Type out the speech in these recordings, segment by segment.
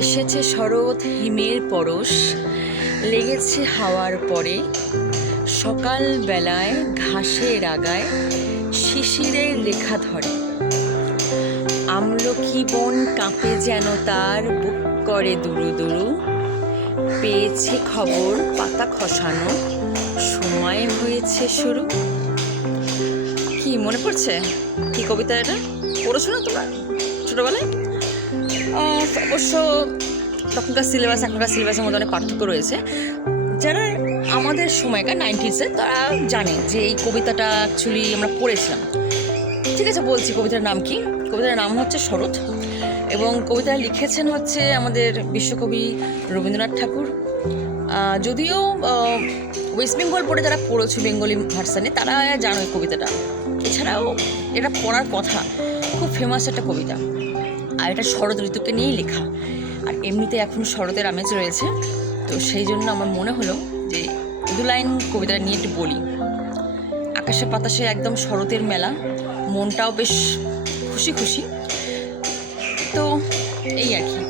এসেছে শরৎ হিমের পরশ, লেগেছে হাওয়ার পরে, সকাল বেলায় ঘাসের আগায় শিশিরের রেখা ধরে। আমলকি বন কাঁপে যেন তার বুক করে দুরু দুরু, পেয়েছে খবর পাতা খসানো, সময় হয়েছে শুরু। কি মনে পড়ছে? কি কবিতা এটা? পড়েছো না তোমরা ছোটবেলায়? অবশ্য তখনকার সিলেবাস এখনকার সিলেবাসের মধ্যে অনেক পার্থক্য রয়েছে। যারা আমাদের সময়কার 90s তারা জানে যে এই কবিতাটা অ্যাকচুয়ালি আমরা পড়েছিলাম। ঠিক আছে, বলছি কবিতার নাম কি। কবিতার নাম হচ্ছে শরৎ, এবং কবিতা লিখেছেন হচ্ছে আমাদের বিশ্বকবি রবীন্দ্রনাথ ঠাকুর। যদিও ওয়েস্ট বেঙ্গল পড়ে যারা পড়েছে বেঙ্গলি ভার্সানে তারা জানো এই কবিতাটা। এছাড়াও এটা পড়ার কথা, খুব ফেমাস একটা কবিতা। আর এটা শরৎ ঋতুকে নিয়েই লেখা, আর এমনিতে এখন শরতের আমেজ রয়েছে, তো সেই জন্য আমার মনে হলো যে দু লাইন কবিতাটা নিয়ে একটু বলি। আকাশে বাতাসে একদম শরতের মেলা, মনটাও বেশ খুশি খুশি। তো এই আর কি।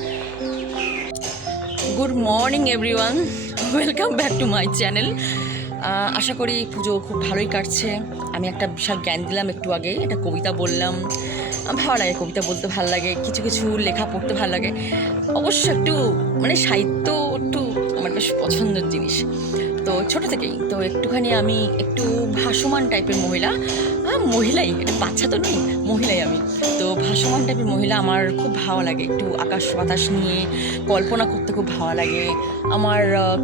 Good morning everyone, welcome back to my channel. আশা করি পুজো খুব ভালোই কাটছে। আমি একটা বিশাল জ্ঞান দিলাম একটু আগে, একটা কবিতা বললাম। ভালো লাগে কবিতা বলতে, ভালো লাগে, কিছু কিছু লেখা পড়তে ভালো লাগে। অবশ্য একটু মানে সাহিত্য একটু আমার বেশ পছন্দের জিনিস, তো ছোটো থেকেই। তো একটুখানি আমি একটু ভাসমান টাইপের মহিলাই, এটা বাচ্চা তো নই, মহিলাই আমি। তো ভাসমান টাইপের মহিলা আমার খুব ভালো লাগে। একটু আকাশ বাতাস নিয়ে কল্পনা করতে খুব ভালো লাগে, আমার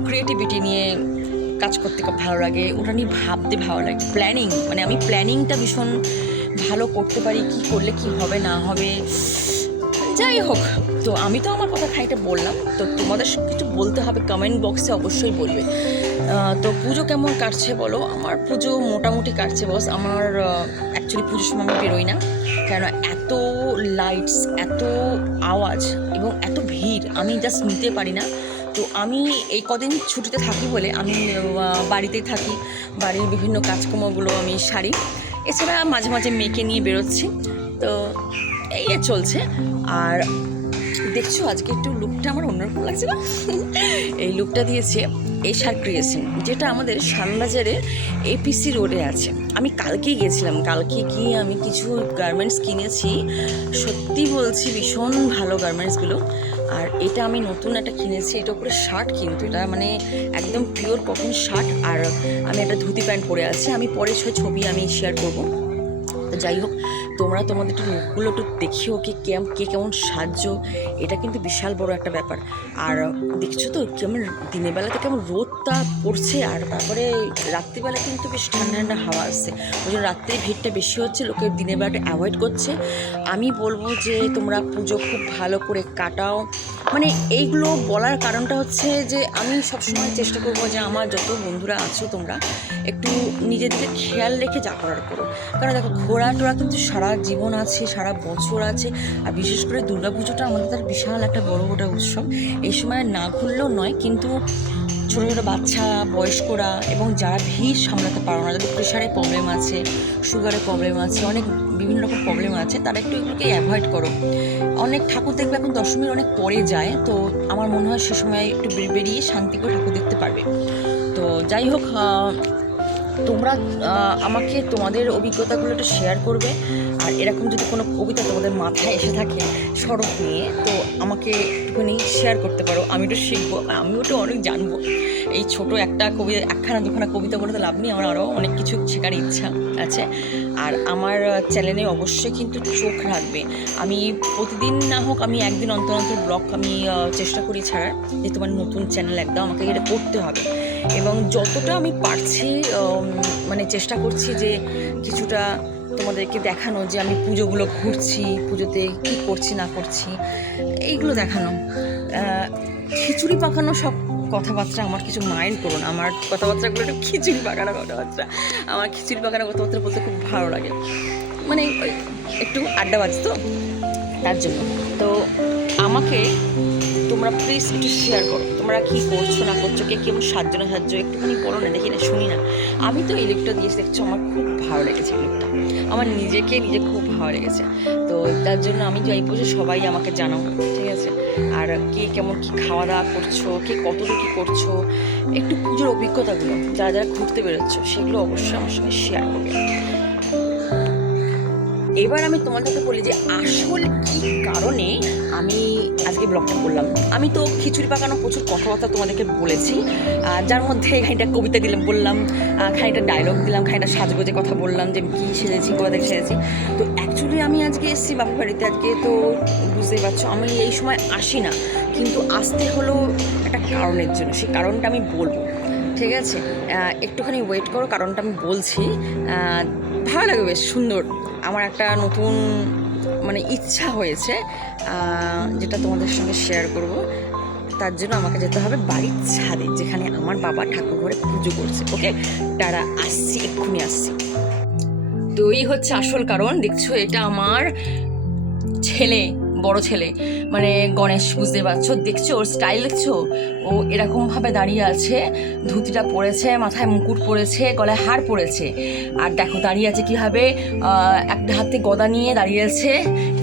ক্রিয়েটিভিটি নিয়ে কাজ করতে খুব ভালো লাগে, ওটা নিয়ে ভাবতে ভালো লাগে। প্ল্যানিং, মানে আমি প্ল্যানিংটা ভীষণ ভালো করতে পারি, কি করলে কি হবে না হবে, যাই হোক। তো আমি তো আমার কথা খানিকটা বললাম, তো তোমাদের সব কিছু বলতে হবে, কমেন্ট বক্সে অবশ্যই বলবে। তো পুজো কেমন কাটছে বলো? আমার পুজো মোটামুটি কাটছে বস। আমার অ্যাকচুয়ালি পুজোর সময় আমি বেরোই না, কেননা এত লাইটস, এত আওয়াজ এবং এত ভিড় আমি জাস্ট নিতে পারি না। তো আমি এই কদিন ছুটিতে থাকি বলে আমি বাড়িতেই থাকি, বাড়ির বিভিন্ন কাজকর্মগুলো আমি সারি। এছাড়া মাঝে মাঝে মেয়েকে নিয়ে বেরোচ্ছি, তো এই চলছে। আর দেখছো আজকে একটু লুকটা আমার অন্যরকম লাগছে না? এই লুকটা দিয়েছে এশার ক্রিয়েশন, যেটা আমাদের শ্যামবাজারের এপিসি রোডে আছে। আমি কালকেই গেছিলাম, কালকে গিয়ে আমি কিছু গার্মেন্টস কিনেছি। সত্যি বলছি ভীষণ ভালো গার্মেন্টসগুলো। আর এটা আমি নতুন একটা কিনেছি, এটা উপরে শার্ট, কিন্তু এটা মানে একদম পিওর কটন শার্ট। আর আমি একটা ধুতি প্যান্ট পরে আছি, আমি পরে ছবি আমি শেয়ার করবো। তো যাই হোক, তোমরা তোমাদের একটু লুকগুলো একটু দেখিও, কে কেমন সাহায্য, এটা কিন্তু বিশাল বড় একটা ব্যাপার। আর দেখছো তো কেমন দিনের বেলাতে কেমন রোদটা পড়ছে, আর তারপরে রাত্রিবেলা কিন্তু বেশ ঠান্ডা ঠান্ডা হাওয়া আসছে। ওই জন্য রাত্রে ভিড়টা বেশি হচ্ছে, লোকে দিনের বেলাটা অ্যাভয়েড করছে। আমি বলবো যে তোমরা পুজো খুব ভালো করে কাটাও। মানে এইগুলো বলার কারণটা হচ্ছে যে আমি সবসময় চেষ্টা করবো যে আমার যত বন্ধুরা আছো তোমরা একটু নিজেদেরকে খেয়াল রেখে যা করার করো। কারণ দেখো, ঘোরা টোরা কিন্তু সারা জীবন আছে, সারা বছর আছে। আর বিশেষ করে দুর্গাপুজোটা আমাদের তার বিশাল একটা বড় উৎসব। এই সময় না ঘুরলেও নয়, কিন্তু ছোটো ছোটো বাচ্চা, বয়স্করা এবং যারা ভিড় সামলাতে পারো না, যাদের প্রেশারের প্রবলেম আছে, সুগারের প্রবলেম আছে, অনেক বিভিন্ন রকম প্রবলেম আছে, তারা একটু এগুলোকে অ্যাভয়েড করো। অনেক ঠাকুর দেখবে এখন দশমীর অনেক পরে যায়, তো আমার মনে হয় সে সময় একটু বেরিয়ে শান্তি করে ঠাকুর দেখতে পারবে। তো যাই হোক, তোমরা আমাকে তোমাদের অভিজ্ঞতাগুলো একটু শেয়ার করবে। আর এরকম যদি কোনো কবিতা তোমাদের মাথায় এসে থাকে শরৎ নিয়ে, তো আমাকে একটুখানি শেয়ার করতে পারো, আমি একটু শিখবো, আমিও একটু অনেক জানবো। এই ছোটো একটা কবিতা, একখানা দুখানা কবিতা বলে তো লাভ নেই, আমার আরও অনেক কিছু শেখার ইচ্ছা আছে। আর আমার চ্যানেলে অবশ্যই কিন্তু চোখ রাখবে। আমি প্রতিদিন না হোক, আমি একদিন অন্তর অন্তর ব্লগ আমি চেষ্টা করি ছাড়ার, যে তোমার নতুন চ্যানেল একদম আমাকে এটা করতে হবে। এবং যতটা আমি পারছি মানে চেষ্টা করছি যে কিছুটা তোমাদেরকে দেখানো, যে আমি পুজোগুলো ঘুরছি, পুজোতে কী করছি না করছি, এইগুলো দেখানো। খিচুড়ি পাকানো সব কথাবার্তা আমার কিছু মাইন্ড করো না, আমার কথাবার্তাগুলো একটু খিচুড়ি পাকানো কথাবার্তা। আমার খিচুড়ি পাকানো কথাবার্তা বলতে খুব ভালো লাগে, মানে একটু আড্ডাবাজ তো, তার জন্য। তো আমাকে তোমরা প্লিজ একটু শেয়ার করো, তোমরা কী করছো না করছো, কে কেমন সাহায্য না সাহায্য, একটুখানি বলো না, দেখি না, শুনি না। আমি তো এই লুকটা দিয়েছি, দেখছো আমার খুব ভালো লেগেছে এই লুকটা, আমার নিজে খুব ভালো লেগেছে। তো তার জন্য আমি যাই বলছি, সবাই আমাকে জানাও, ঠিক আছে? আর কে কেমন কী খাওয়া দাওয়া করছো, কে কতটা কী করছো, একটু পুজোর অভিজ্ঞতাগুলো যারা যারা ঘুরতে বেরোচ্ছ সেগুলো অবশ্যই আমার সঙ্গে শেয়ার করবে। এবার আমি তোমাদেরকে বলি যে আসল কী কারণে আমি আজকে ব্লগটা করলাম। আমি তো খিচুড়ি পাকানো প্রচুর কথাবার্তা তোমাদেরকে বলেছি, যার মধ্যে খানিকটা কবিতা দিলাম, বললাম খানিকটা ডায়লগ দিলাম, খানিকটা সাজগোজে কথা বললাম যে কী সেজেছি, কোথা থেকে সেজেছি। তো অ্যাকচুয়ালি আমি আজকে এসেছি বাপের বাড়িতে। আজকে তো বুঝতেই পারছো আমি এই সময় আসি না, কিন্তু আসতে হলো একটা কারণের জন্য। সেই কারণটা আমি বলবো, ঠিক আছে? একটুখানি ওয়েট করো, কারণটা আমি বলছি। ভালো লাগবে, বেশ সুন্দর। আমার একটা নতুন মানে ইচ্ছা হয়েছে, যেটা তোমাদের সঙ্গে শেয়ার করব। তার জন্য আমাকে যেতে হবে বাড়ির ছাদে, যেখানে আমার বাবা ঠাকুর ঘরে পুজো করছে। ওকে, তারা আসছি, এক্ষুনি আসছি। তো এই হচ্ছে আসল কারণ। দেখছো এটা আমার ছেলে, বড় ছেলে, মানে গণেশ, বুঝতে পারছো? দেখছো ওর স্টাইল, দেখছো ও এরকমভাবে দাঁড়িয়ে আছে, ধুতিটা পরেছে, মাথায় মুকুট পরেছে, গলায় হার পরেছে, আর দেখো দাঁড়িয়ে আছে কীভাবে, একটা হাতে গদা নিয়ে দাঁড়িয়ে আছে।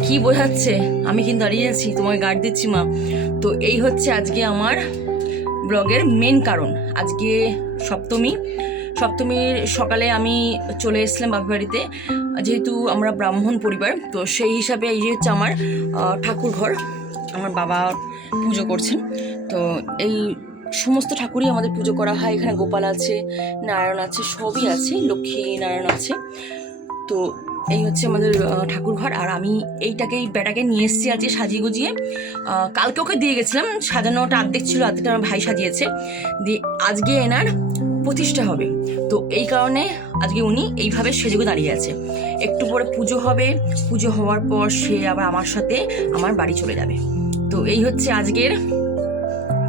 কি বোঝাচ্ছে আমি কিন্তু দাঁড়িয়ে আছি, তোমাকে গার্ড দিচ্ছি মা। তো এই হচ্ছে আজকে আমার ব্লগের মেন কারণ। আজকে সপ্তমীর সকালে আমি চলে এসেছিলাম বাপের বাড়িতে, যেহেতু আমরা ব্রাহ্মণ পরিবার। তো সেই হিসাবে এই যে হচ্ছে আমার ঠাকুর ঘর, আমার বাবা পুজো করছেন। তো এই সমস্ত ঠাকুরই আমাদের পুজো করা হয়। এখানে গোপাল আছে, নারায়ণ আছে, সবই আছে, লক্ষ্মী নারায়ণ আছে। তো এই হচ্ছে আমাদের ঠাকুর ঘর। আর আমি এইটাকেই বেটাকে নিয়ে এসেছি আজকে সাজিয়ে গুজিয়ে। কালকে ওকে দিয়ে গেছিলাম, সাজানোটা অর্ধেক ছিল, অর্ধেকটা আমার ভাই সাজিয়েছে। দিয়ে আজকে এনার প্রতিষ্ঠা হবে, তো এই কারণে আজকে উনি এইভাবে সেজে দাঁড়িয়ে আছে। একটু পরে পুজো হবে, পুজো হওয়ার পর সে আবার আমার সাথে আমার বাড়ি চলে যাবে। তো এই হচ্ছে আজকের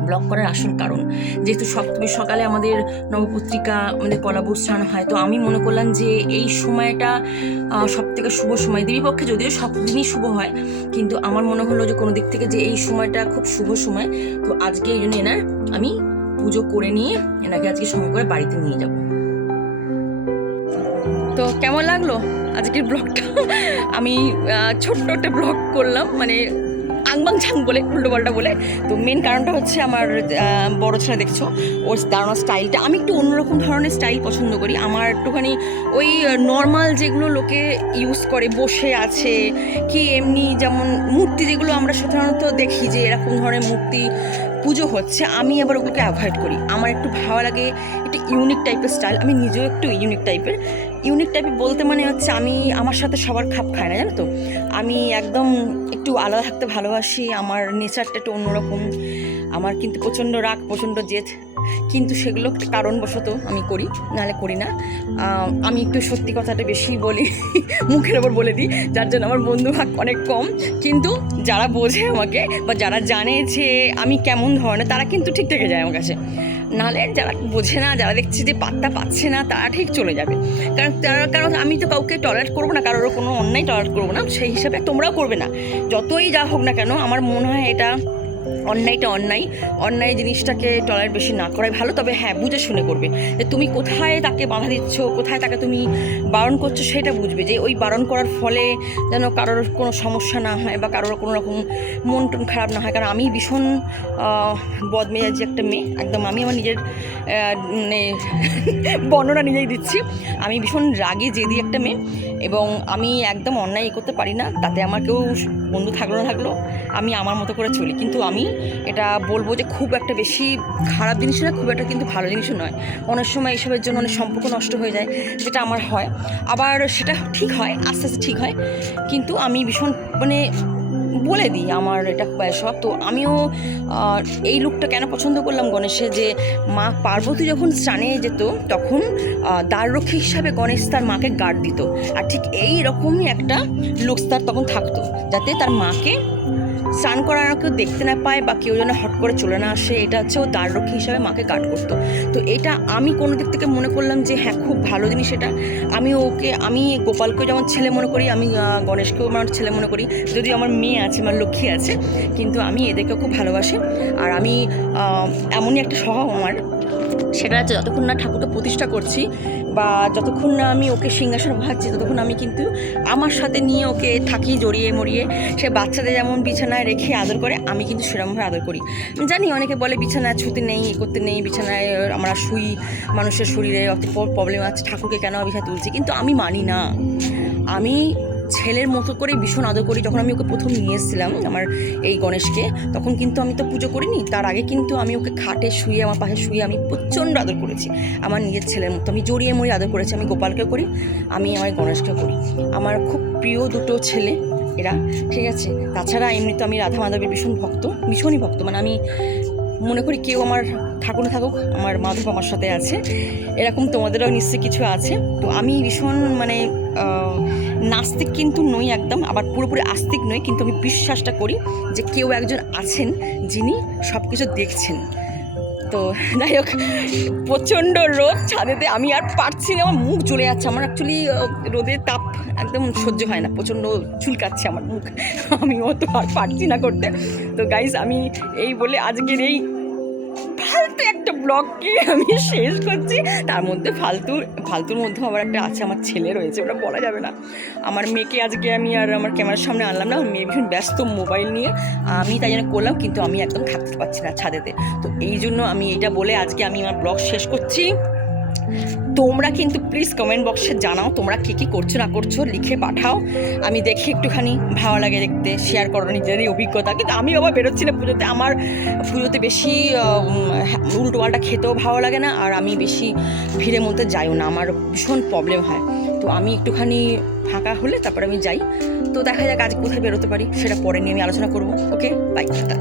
ব্লগ করার আসল কারণ। যেহেতু সপ্তমীর সকালে আমাদের নবপত্রিকা, আমাদের কলাবু স্নান হয়, তো আমি মনে করলাম যে এই সময়টা সব থেকে শুভ সময়। দেবীপক্ষে যদিও সব দিনই শুভ হয়, কিন্তু আমার মনে হলো যে কোনো দিক থেকে যে এই সময়টা খুব শুভ সময়। তো আজকে এই জন্য এনার আমি পুজো করে নিয়ে এনাকে আজকে সঙ্গে করে বাড়িতে নিয়ে যাব। তো কেমন লাগলো আজকের ব্লগটা? আমি ছোট্ট একটা ব্লগ করলাম, মানে আংবাং ঝাং বলে, উল্টো পাল্টা বলে। তো মেন কারণটা হচ্ছে আমার বড় ছেলে, দেখছো ওর দাঁড়ানোর স্টাইলটা। আমি একটু অন্যরকম ধরনের স্টাইল পছন্দ করি। আমার একটুখানি ওই নর্মাল যেগুলো লোকে ইউজ করে, বসে আছে কি এমনি, যেমন মূর্তি যেগুলো আমরা সাধারণত দেখি যে এরকম ধরনের মূর্তি পুজো হচ্ছে, আমি আবার ওগুলোকে অ্যাভয়েড করি। আমার একটু ভালো লাগে একটু ইউনিক টাইপের স্টাইল। আমি নিজেও একটু ইউনিক টাইপের বলতে মানে হচ্ছে আমি আমার সাথে সবার খাপ খায় না, জানো তো। আমি একদম একটু আলাদা থাকতে ভালোবাসি, আমার নেচারটা একটু অন্যরকম। আমার কিন্তু প্রচণ্ড রাগ, প্রচণ্ড জেদ, কিন্তু সেগুলো কারণবশত আমি করি, নাহলে করি না। আমি একটু সত্যি কথাটা বেশি বলি, মুখের ওপর বলে দিই, যার জন্য আমার বন্ধু ভাগ অনেক কম। কিন্তু যারা বোঝে আমাকে বা যারা জানে যে আমি কেমন ধরনের, তারা কিন্তু ঠিক থেকে যায় আমার কাছে। নাহলে যারা বোঝে না, যারা দেখছে যে পাত্তা পাচ্ছে না, তারা ঠিক চলে যাবে। কারণ আমি তো কাউকে টলারেট করবো না, কারোর কোনো অন্যায় টলারেট করবো না, সেই হিসাবে তোমরাও করবে না, যতই যা হোক না কেন। আমার মনে হয় এটা অন্যায় জিনিসটাকে টলারেট বেশি না করাই ভালো। তবে হ্যাঁ, বুঝে শুনে করবে, যে তুমি কোথায় তাকে বাধা দিচ্ছ, কোথায় তাকে তুমি বারণ করছো, সেটা বুঝবে, যে ওই বারণ করার ফলে যেন কারোর কোনো সমস্যা না হয় বা কারোর কোনো রকম মন টন খারাপ না হয়। কারণ আমি ভীষণ বদমেজাজি একটা মেয়ে, একদম। আমি আমার নিজের মানে বর্ণনা নিজেই দিচ্ছি, আমি ভীষণ রাগী জেদি একটা মেয়ে, এবং আমি একদম অন্যায় করতে পারি না। তাতে আমার কেউ বন্ধু থাকলো না থাকলো, আমি আমার মতো করে চলি। কিন্তু আমি এটা বলবো যে খুব একটা বেশি খারাপ জিনিস না, খুব একটা কিন্তু ভালো জিনিসও নয়। অনেক সময় এইসবের জন্য অনেক সম্পর্ক নষ্ট হয়ে যায়, যেটা আমার হয়। আবার সেটা ঠিক হয়, আস্তে আস্তে ঠিক হয়, কিন্তু আমি ভীষণ মানে বলে দিই আমার এটা সব। তো আমিও এই লুকটা কেন পছন্দ করলাম গণেশের, যে মা পার্বতী যখন স্নানে যেত তখন দ্বাররক্ষী হিসাবে গণেশ তার মাকে গার্ড দিত, আর ঠিক এই রকমই একটা লুকস তার তখন থাকতো, যাতে তার মাকে স্নান করানো কেউ দেখতে না পায় বা কেউ যেন হট করে চলে না আসে। এটা হচ্ছে ও দ্বাররক্ষী হিসাবে মাকে গার্ড করতো। তো এটা আমি কোনো দিক থেকে মনে করলাম যে হ্যাঁ, খুব ভালো জিনিস এটা। আমি গোপালকেও যেমন ছেলে মনে করি, আমি গণেশকেও আমার ছেলে মনে করি, যদিও আমার মেয়ে আছে, আমার লক্ষ্মী আছে, কিন্তু আমি এদেরকেও খুব ভালোবাসি। আর আমি এমনই একটা স্বভাব আমার, সেটা হচ্ছে যতক্ষণ না ঠাকুরকে প্রতিষ্ঠা করছি বা যতক্ষণ না আমি ওকে সিংহাসনে বসাচ্ছি ততক্ষণ আমি কিন্তু আমার সাথে নিয়ে ওকে থাকি জড়িয়ে মরিয়ে। সে বাচ্চাদের যেমন বিছানায় রেখে আদর করে, আমি কিন্তু সেরকমভাবে আদর করি। জানি অনেকে বলে বিছানায় ছুতে নেই, এ করতে নেই, বিছানায় আমরা শুই, মানুষের শরীরে অত প্রবলেম আছে, ঠাকুরকে কেন বিছানায় তুলছি, কিন্তু আমি মানি না। আমি ছেলের মতো করে ভীষণ আদর করি। যখন আমি ওকে প্রথম নিয়ে এসেছিলাম আমার এই গণেশকে, তখন কিন্তু আমি তো পুজো করিনি, তার আগে কিন্তু আমি ওকে খাটে শুয়ে, আমার পাশে শুয়ে আমি প্রচণ্ড আদর করেছি, আমার নিজের ছেলের মতো আমি জড়িয়ে মরিয়ে আদর করেছি। আমি গোপালকেও করি, আমি আমার গণেশকেও করি। আমার খুব প্রিয় দুটো ছেলে এরা, ঠিক আছে। তাছাড়া এমনি তো আমি রাধা মাধবের ভীষণ ভক্ত, ভীষণই ভক্ত। মানে আমি মনে করি কেউ আমার থাকুক না থাকুক, আমার মাধব আমার সাথে আছে, এরকম তোমাদেরও নিশ্চয়ই কিছু আছে। তো আমি ভীষণ মানে নাস্তিক কিন্তু নই একদম, আবার পুরোপুরি আস্তিক নই, কিন্তু আমি বিশ্বাসটা করি যে কেউ একজন আছেন যিনি সব কিছু দেখছেন। তো যাই হোক, প্রচণ্ড রোদ, ছাদেতে আমি আর পারছি না, আমার মুখ জ্বলে যাচ্ছে। আমার অ্যাকচুয়ালি রোদের তাপ একদম সহ্য হয় না, প্রচণ্ড চুলকাচ্ছে আমার মুখ, আমি অত আর পারছি না করতে। তো গাইস, আমি এই বলে আজকের এই ফালতু একটা ব্লগকে আমি শেষ করছি। তার মধ্যে ফালতুর মধ্যেও আবার একটা আছে, আমার ছেলে রয়েছে, ওটা বলা যাবে না। আমার মেয়েকে আজকে আমি আর আমার ক্যামেরার সামনে আনলাম না, আমার মেয়ে ভীষণ ব্যস্ত মোবাইল নিয়ে, আমি তাই জন্য করলাম, কিন্তু আমি একদম থাকতে পারছি না ছাদেতে। তো এই জন্য আমি এইটা বলে আজকে আমি আমার ব্লগ শেষ করছি। তোমরা কিন্তু প্লিজ কমেন্ট বক্সে জানাও তোমরা কী কী করছো না করছো, লিখে পাঠাও, আমি দেখি একটুখানি ভালো লাগে দেখতে, শেয়ার করো নিজেরই অভিজ্ঞতা। কিন্তু আমি আবার বেরোচ্ছি না পুজোতে, আমার পুজোতে বেশি উল্টোপাল্টা খেতেও ভালো লাগে না, আর আমি বেশি ভিড়ের মধ্যে যাইও না, আমার ভীষণ প্রবলেম হয়। তো আমি একটুখানি ফাঁকা হলে তারপর আমি যাই। তো দেখা যাক আজ কোথায় বেরোতে পারি, সেটা পরে নিয়ে আমি আলোচনা করবো। ওকে, বাই, টাটা।